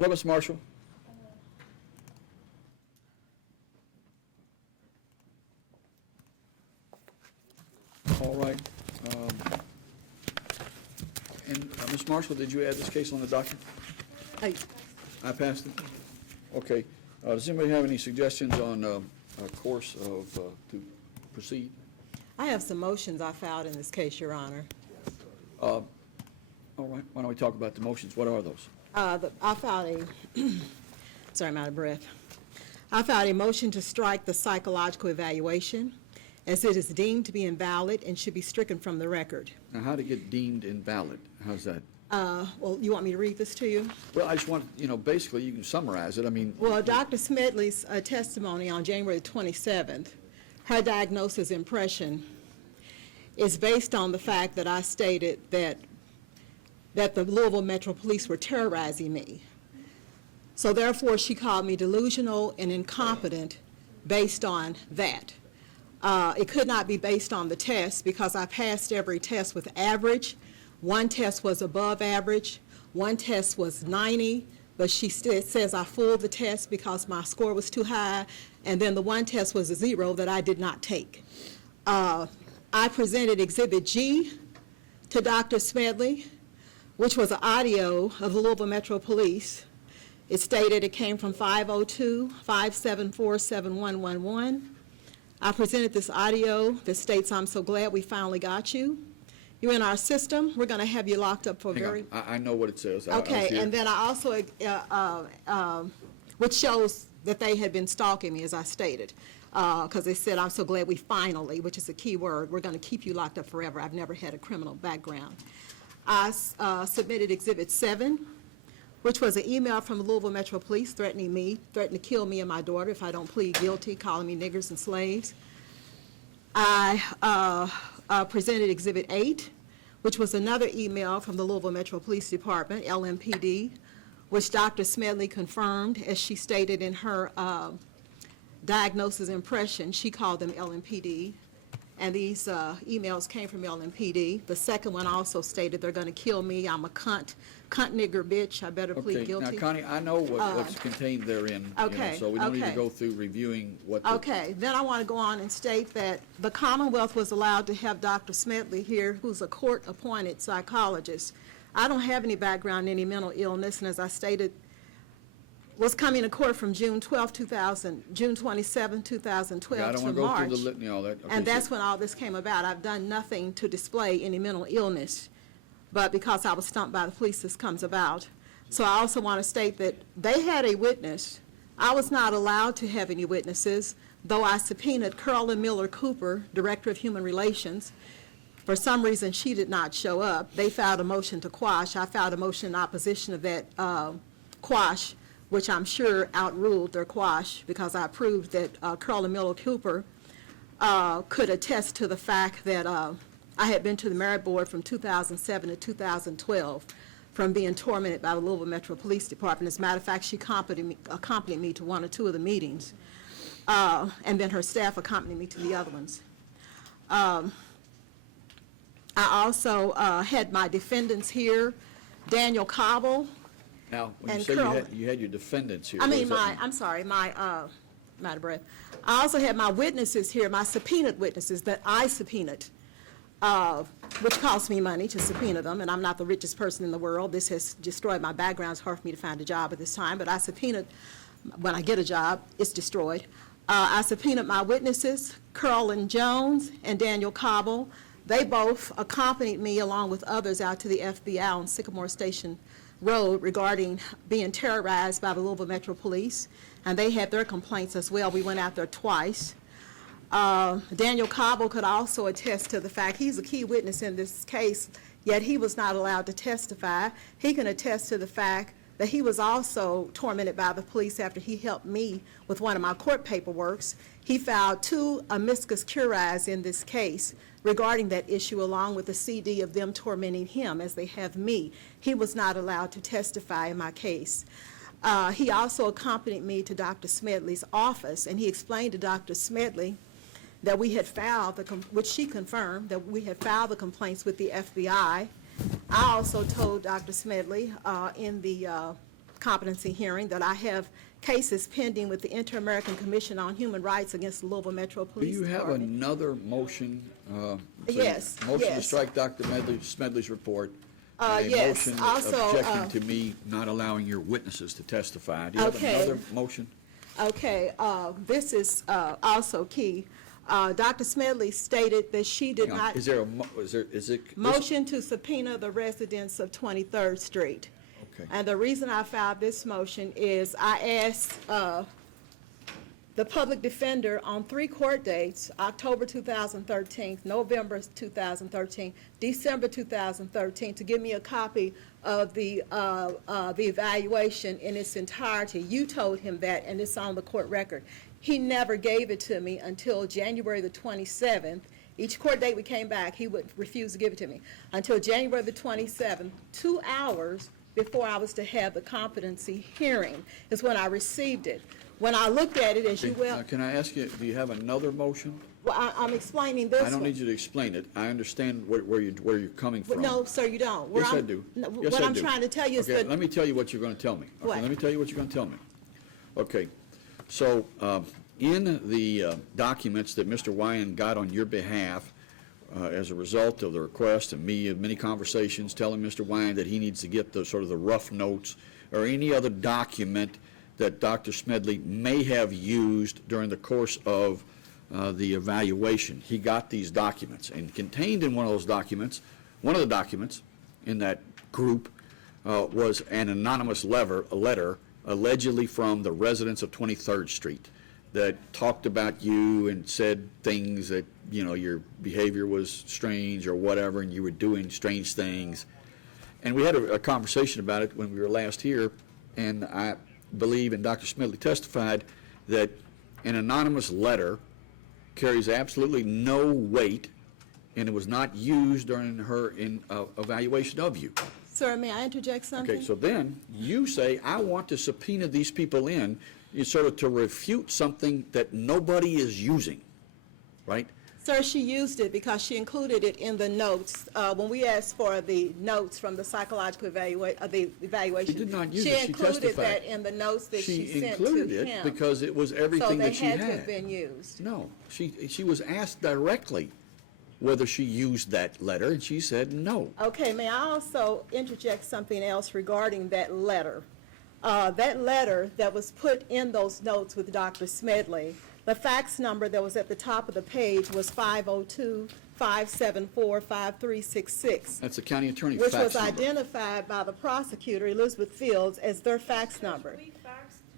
Hello, Ms. Marshall. All right. And Ms. Marshall, did you add this case on the docket? I passed it? Okay. Does anybody have any suggestions on a course of, to proceed? I have some motions I filed in this case, Your Honor. All right. Why don't we talk about the motions? What are those? I filed a, sorry, I'm out of breath. I filed a motion to strike the psychological evaluation as it is deemed to be invalid and should be stricken from the record. Now, how to get deemed invalid? How's that? Well, you want me to read this to you? Well, I just want, basically you can summarize it. I mean. Well, Dr. Smedley's testimony on January 27th, her diagnosis impression is based on the fact that I stated that the Louisville Metro Police were terrorizing me. So therefore, she called me delusional and incompetent based on that. It could not be based on the test because I passed every test with average. One test was above average. One test was 90, but she still says I fooled the test because my score was too high. And then the one test was a 0 that I did not take. I presented Exhibit G to Dr. Smedley, which was an audio of the Louisville Metro Police. It stated it came from 502-574-7111. I presented this audio that states, "I'm so glad we finally got you. You're in our system. We're going to have you locked up for very..." I know what it says. Okay, and then I also, which shows that they had been stalking me, as I stated, because they said, "I'm so glad we finally," which is a key word, "we're going to keep you locked up forever. I've never had a criminal background." I submitted Exhibit 7, which was an email from the Louisville Metro Police threatening to kill me and my daughter if I don't plead guilty, calling me niggers and slaves. I presented Exhibit 8, which was another email from the Louisville Metro Police Department, LMPD, which Dr. Smedley confirmed, as she stated in her diagnosis impression. She called them LMPD, and these emails came from LMPD. The second one also stated they're going to kill me. I'm a cunt nigger bitch. I better plead guilty. Now, Connie, I know what's contained therein, okay, so we don't need to okay. go through reviewing what the... Okay, then I want to go on and state that the Commonwealth was allowed to have Dr. Smedley here, who's a court-appointed psychologist. I don't have any background in any mental illness, and as I stated, was coming to court from June 27, 2012 I don't to want to go March. through the litany, all that. Okay, And that's when all this came about. I've done nothing to display any mental illness, but because I was stumped by the police, this comes about. So I also want to state that they had a witness. I was not allowed to have any witnesses, though I subpoenaed Carolyn Miller Cooper, Director of Human Relations. For some reason, she did not show up. They filed a motion to quash. I filed a motion in opposition of that quash, which I'm sure outruled their quash because I proved that Carolyn Miller Cooper could attest to the fact that I had been to the merit board from 2007 to 2012 from being tormented by the Louisville Metro Police Department. As a matter of fact, she accompanied me to 1 or 2 of the meetings, and then her staff accompanied me to the other ones. I also had my defendants here, Daniel Cobble. Now, when you And say Carol- you had your defendants here, I what mean, does that mean? I'm sorry, I'm out of breath. I also had my witnesses here, my subpoenaed witnesses that I subpoenaed, which cost me money to subpoena them, and I'm not the richest person in the world. This has destroyed my background. It's hard for me to find a job at this time, but I subpoenaed, when I get a job, it's destroyed. I subpoenaed my witnesses, Carolyn Jones and Daniel Cobble. They both accompanied me along with others out to the FBI on Sycamore Station Road regarding being terrorized by the Louisville Metro Police, and they had their complaints as well. We went out there twice. Daniel Cobble could also attest to the fact he's a key witness in this case, yet he was not allowed to testify. He can attest to the fact that he was also tormented by the police after he helped me with one of my court paperworks. He filed 2 amicus curiae in this case regarding that issue, along with a CD of them tormenting him as they have me. He was not allowed to testify in my case. He also accompanied me to Dr. Smedley's office, and he explained to Dr. Smedley that we had filed, which she confirmed, that we had filed the complaints with the FBI. I also told Dr. Smedley in the competency hearing, that I have cases pending with the Inter-American Commission on Human Rights against the Louisville Metro Do Police you have Department. another motion? Yes, Motion to yes. strike Dr. Smedley's report. And a Yes, motion also, objecting to me not allowing your witnesses to testify. Do you have Okay. another motion? Okay, this is also key. Dr. Smedley stated that she did Hang on. not. Is there a, is it? Motion to subpoena the residents of 23rd Street. Okay. And the reason I filed this motion is I asked the public defender on 3 court dates, October 2013, November 2013, December 2013, to give me a copy of the evaluation in its entirety. You told him that, and it's on the court record. He never gave it to me until January the 27th. Each court date we came back, he would refuse to give it to me. Until January the 27th, 2 hours before I was to have the competency hearing is when I received it. When I looked at it, as you well, Can I ask you, do you have another motion? well, I'm explaining this one. I don't need you to explain it. I understand where you're coming from. No, sir, you don't. Where Yes, I I'm- do. no, Yes, What I I'm do. trying to tell you is Okay, that. let me tell you what you're going to tell me. Okay, What? let me tell you what you're going to tell me. Okay, so in the documents that Mr. Wyan got on your behalf as a result of the request and me, many conversations telling Mr. Wyan that he needs to get the sort of the rough notes or any other document that Dr. Smedley may have used during the course of the evaluation. He got these documents, and contained in one of the documents in that group was an anonymous letter allegedly from the residents of 23rd Street that talked about you and said things that, you know, your behavior was strange or whatever, and you were doing strange things. And we had a conversation about it when we were last here, and I believe, and Dr. Smedley testified, that an anonymous letter carries absolutely no weight, and it was not used during her evaluation of you. Sir, may I interject something? Okay, so then you say, I want to subpoena these people in, sort of to refute something that nobody is using, right? Sir, she used it because she included it in the notes. When we asked for the notes from the psychological evaluation. She did not use she it. She included testified. that in the notes that she sent to him. She included it because it was everything that she So had. they had to have been used. No, she was asked directly whether she used that letter, and she said no. Okay, may I also interject something else regarding that letter? That letter that was put in those notes with Dr. Smedley, the fax number that was at the top of the page was 502-574-5366. That's the county attorney Which fax was number. identified by the prosecutor, Elizabeth Fields, as their fax number.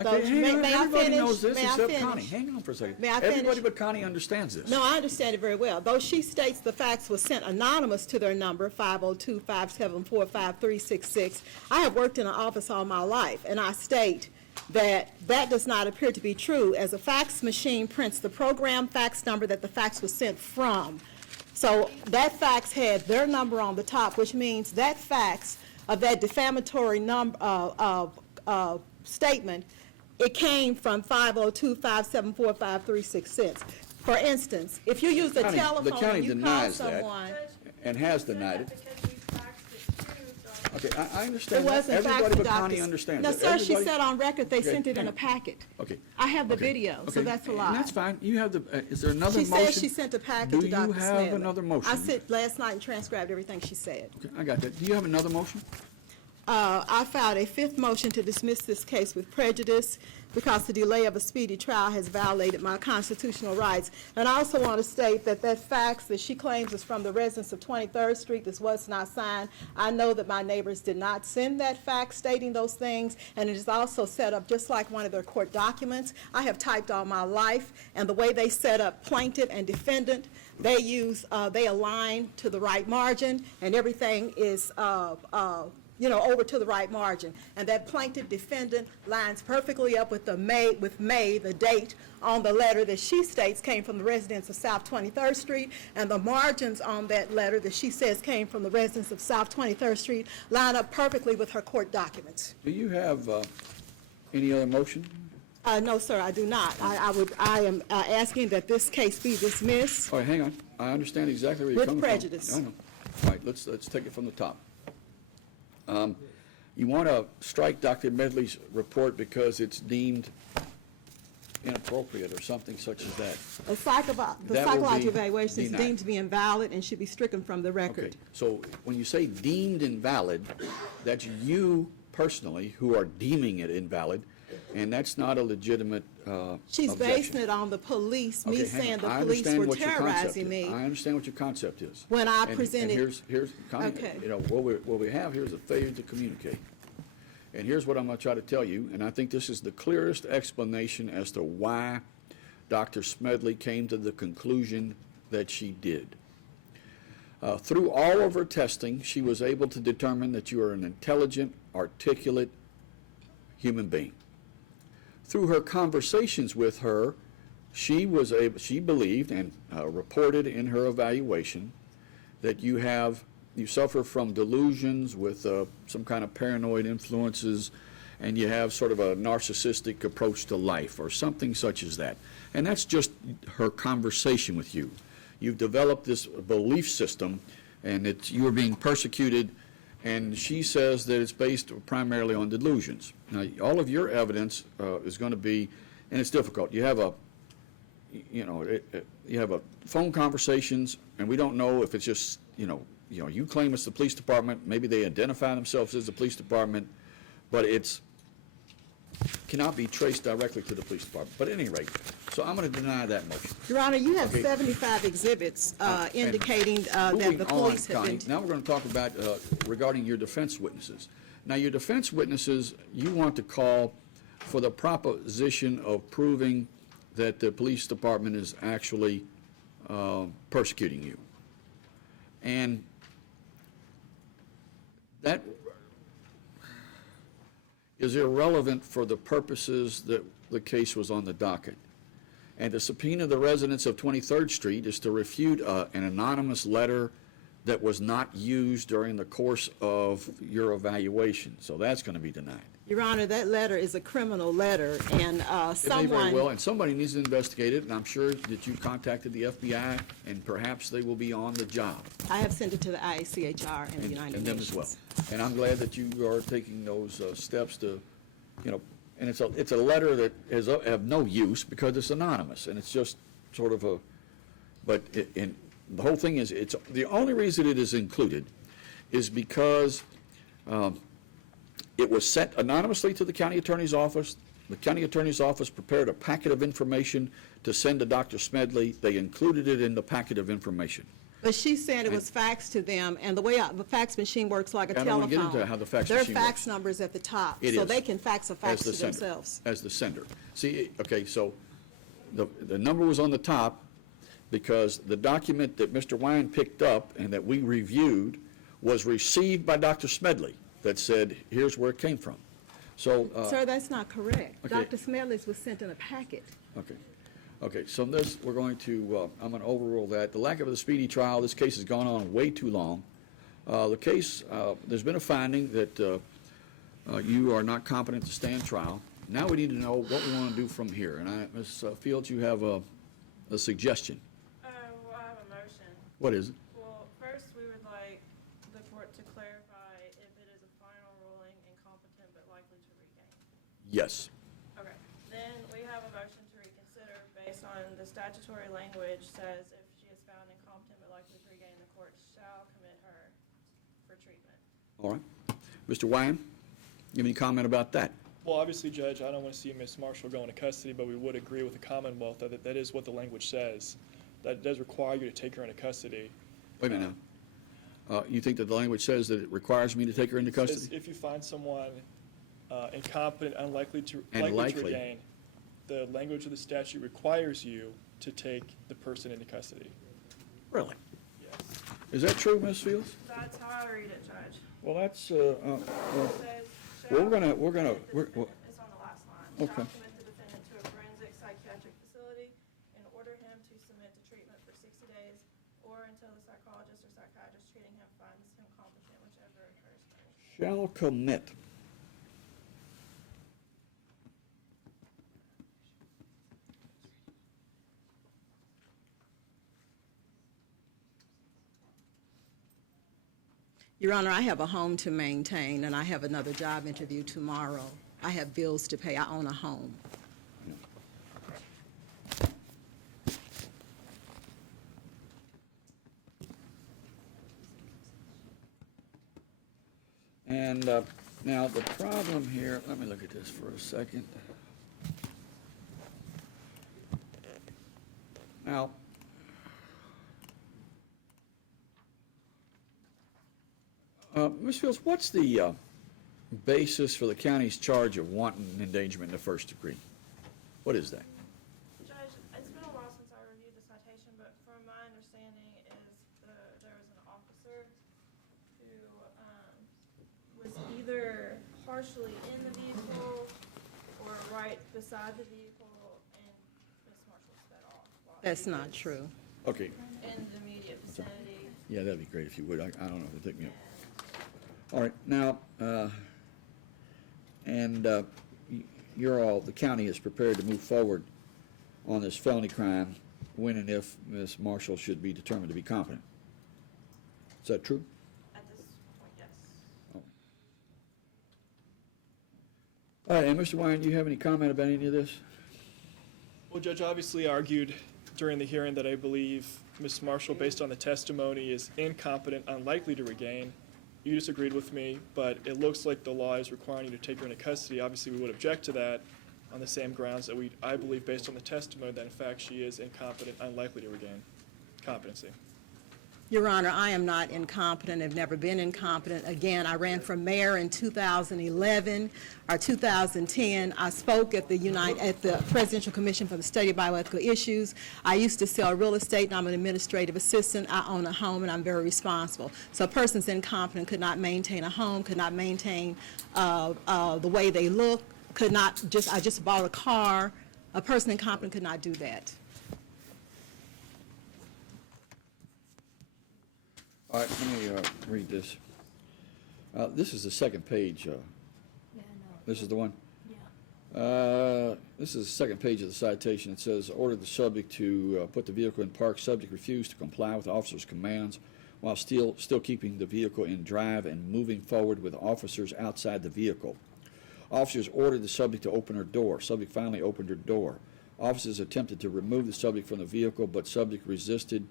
Okay, hang on. May I Everybody finish? knows this May I except finish? Connie. Hang on for a second. May I Everybody finish? but Connie understands this. No, I understand it very well. Though she states the fax was sent anonymous to their number, 502-574-5366, I have worked in an office all my life, and I state that that does not appear to be true, as a fax machine prints the program fax number that the fax was sent from. So that fax had their number on the top, which means that fax of that defamatory statement, it came from 502-574-5366. For instance, if you use the The telephone county and you call denies that. someone, And has denied it. Okay, I it understand that. wasn't faxed Everybody to but Dr. Connie understands No, it. sir, she Everybody- said on record they Okay, sent it in hang a on. packet. Okay. I have the Okay, video, so okay. that's a And lie. that's fine. You have the, is there another She motion? said she sent a packet to Dr. Do you have Smedley. another motion? I sit last night and transcribed everything she said. Okay, I got that. Do you have another motion? I filed a 5th motion to dismiss this case with prejudice because the delay of a speedy trial has violated my constitutional rights. And I also want to state that that fax that she claims is from the residents of 23rd Street, this was not signed. I know that my neighbors did not send that fax stating those things, and it is also set up just like one of their court documents. I have typed all my life, and the way they set up plaintiff and defendant, they align to the right margin, and everything is over to the right margin. And that plaintiff defendant lines perfectly up with May, the date on the letter that she states came from the residents of South 23rd Street, and the margins on that letter that she says came from the residents of South 23rd Street line up perfectly with her court documents. Do you have any other motion? No, sir, I do not. I am asking that this case be dismissed. All right, hang on. I understand exactly where you're With coming prejudice. from. I know. All right, let's take it from the top. you want to strike Dr. Medley's report because it's deemed inappropriate or something such as that. The That will psychological be evaluation is denied. deemed to be invalid and should be stricken from the Okay, record. so when you say deemed invalid, that's you personally who are deeming it invalid, and that's not a legitimate She's objection. basing it on the police, me Okay, hang saying on. the I police understand were what your concept terrorizing is. me. I understand what your concept is. When I And presented- here's, Connie, Okay. you know, what we have here is a failure to communicate. And here's what I'm going to try to tell you, and I think this is the clearest explanation as to why Dr. Smedley came to the conclusion that she did. Through all of her testing, she was able to determine that you are an intelligent, articulate human being. Through her conversations with her, she believed and reported in her evaluation that you suffer from delusions with some kind of paranoid influences, and you have sort of a narcissistic approach to life or something such as that. And that's just her conversation with you. You've developed this belief system, and you're being persecuted, and she says that it's based primarily on delusions. Now, all of your evidence is going to be, and it's difficult. You have you have a phone conversations, and we don't know if it's just, you claim it's the police department, maybe they identify themselves as the police department, but it's cannot be traced directly to the police department. But at any rate, so I'm going to deny that motion. Your Honor, you have Okay. 75 exhibits And indicating that moving the police on, have Connie, been... now we're going to talk about regarding your defense witnesses. Now, your defense witnesses, you want to call for the proposition of proving that the police department is actually persecuting you. And that is irrelevant for the purposes that the case was on the docket. And to subpoena the residents of 23rd Street is to refute an anonymous letter that was not used during the course of your evaluation. So that's going to be denied. Your Honor, that letter is a criminal letter, and It may someone... very well, and somebody needs to investigate it, and I'm sure that you contacted the FBI, and perhaps they will be on the job. I have sent it to the IACHR and the United And them Nations. as well. And I'm glad that you are taking those steps to, and it's a letter that is of no use because it's anonymous, and it's just sort of and the whole thing is, the only reason it is included is because it was sent anonymously to the county attorney's office. The county attorney's office prepared a packet of information to send to Dr. Smedley. They included it in the packet of information. But she's saying it was faxed to them, and the way the fax machine works like a I don't telephone. want to get into how the fax There are machine fax works. numbers at the top, It so is. they can fax a As fax the to sender. themselves. As the sender. See, okay, so the number was on the top because the document that Mr. Wine picked up and that we reviewed was received by Dr. Smedley that said, here's where it came from. So, Sir, that's not correct. okay. Dr. Smedley's was sent in a packet. okay, so we're going to, I'm going to overrule that. The lack of a speedy trial, this case has gone on way too long. The case, there's been a finding that you are not competent to stand trial. Now we need to know what we want to do from here. And Ms. Fields, you have a suggestion. Well, I have a motion. What is it? Well, first, we would like the court to clarify if it is a final ruling incompetent but likely to regain. Yes. Okay. Then we have a motion to reconsider based on the statutory language says if she is found incompetent but likely to regain, the court shall commit her for treatment. All right. Mr. Wine, you have any comment about that? Well, obviously, Judge, I don't want to see Ms. Marshall go into custody, but we would agree with the Commonwealth that is what the language says. That does require you to take her into custody. Wait a minute now. You think that the language says that it requires me to take her into Says custody? if you find someone incompetent, unlikely to And likely. regain, the language of the statute requires you to take the person into custody. Really? Yes. Is that true, Ms. Fields? That's how I read it, Judge. Well, that's, It says well, shall we're gonna, commit the we're, defendant- It's on the last line. Okay. Shall commit the defendant to a forensic psychiatric facility and order him to submit to treatment for 60 days or until the psychologist or psychiatrist treating him finds him competent, whichever occurs first. shall commit. Your Honor, I have a home to maintain, and I have another job interview tomorrow. I have bills to pay. I own a home. And now the problem here, let me look at this for a second. Now, Ms. Fields, what's the basis for the county's charge of wanton endangerment in the first degree? What is that? Judge, it's been a while since I reviewed the citation, but from my understanding is there was an officer who was either partially in the vehicle or right beside the vehicle, and Ms. Marshall sped off. While That's he not was true. Okay, in the immediate vicinity. yeah, that'd be great if you would. I don't know if it'd take me up. All right, now, the county is prepared to move forward on this felony crime when and if Ms. Marshall should be determined to be competent. Is that true? At this point, yes. All right, and Mr. Wine, do you have any comment about any of this? Well, Judge obviously argued during the hearing that I believe Ms. Marshall, based on the testimony, is incompetent, unlikely to regain. You disagreed with me, but it looks like the law is requiring you to take her into custody. Obviously, we would object to that on the same grounds that I believe, based on the testimony, that in fact she is incompetent, unlikely to regain competency. Your Honor, I am not incompetent, I've never been incompetent. Again, I ran for mayor in 2011 or 2010. I spoke at the Presidential Commission for the Study of Bioethical Issues. I used to sell real estate, and I'm an administrative assistant. I own a home, and I'm very responsible. So a person's incompetent could not maintain a home, could not maintain the way they look, I just bought a car. A person incompetent could not do that. All right, let me read this. This is the second page. Yeah, I know. This is the one? Yeah. This is the second page of the citation. It says, order the subject to put the vehicle in park. Subject refused to comply with the officer's commands while still keeping the vehicle in drive and moving forward with officers outside the vehicle. Officers ordered the subject to open her door. Subject finally opened her door. Officers attempted to remove the subject from the vehicle, but subject resisted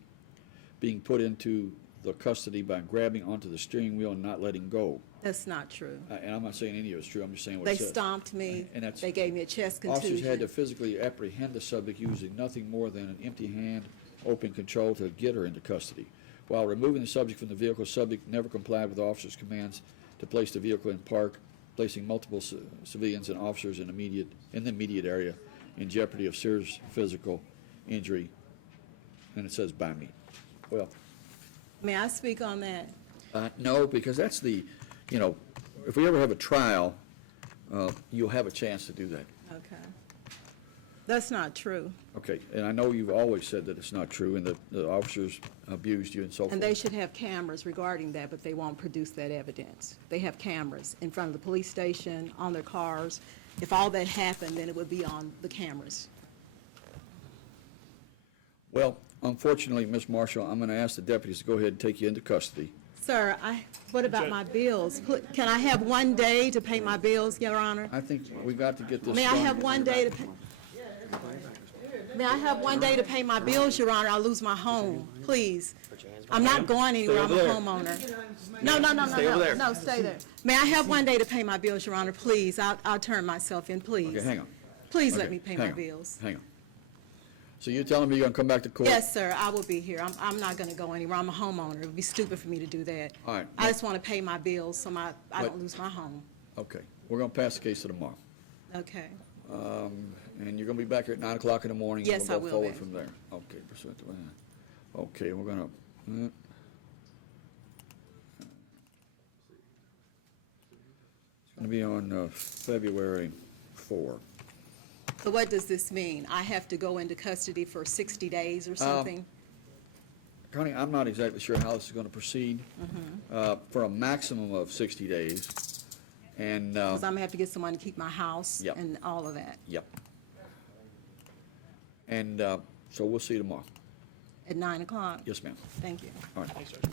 being put into the custody by grabbing onto the steering wheel and not letting go. That's not true. And I'm not saying any of it's true, I'm just saying what They it says. stomped me, And that's- they gave me a chest contusion. Officers had to physically apprehend the subject using nothing more than an empty hand, open control to get her into custody. While removing the subject from the vehicle, subject never complied with the officer's commands to place the vehicle in park, placing multiple civilians and officers in the immediate area in jeopardy of serious physical injury, and it says by me. Well, May I speak on that? no, because that's if we ever have a trial, you'll have a chance to do that. Okay. That's not true. Okay, and I know you've always said that it's not true, and that the officers abused you and so forth. And they should have cameras regarding that, but they won't produce that evidence. They have cameras in front of the police station, on their cars. If all that happened, then it would be on the cameras. Well, unfortunately, Ms. Marshall, I'm going to ask the deputies to go ahead and take you into custody. Sir, what about my bills? Can I have one day to pay my bills, Your Honor? I think we got to get this May I done. have one day to pay? May I have one day to pay my bills, Your Honor? I'll lose my home, please. I'm not going anywhere, I'm a homeowner. No, stay there. May I have one day to pay my bills, Your Honor, please? I'll turn myself in, please. Okay, hang on. Please Okay, let me pay hang my on, bills. Hang on. So you're telling me you're going to come back to court? Yes, sir, I will be here. I'm not going to go anywhere. I'm a homeowner. It would be stupid for me to do that. All right. I just want to pay my bills so I don't lose my home. Okay, we're going to pass the case to tomorrow. Okay. And you're going to be back here at 9 o'clock in the morning? Yes, and I we'll will go forward be. from there. Okay, pursuant to that. Okay, we're going to, it's going to be on February 4. So what does this mean? I have to go into custody for 60 days or something? Connie, I'm not exactly sure how this is going to proceed. For a maximum of 60 days. And, Because I'm going to have to get someone to keep my house Yep. and all of that. yep. And so we'll see you tomorrow. At 9 o'clock? Yes, ma'am. Thank you. All right. Thanks, Judge.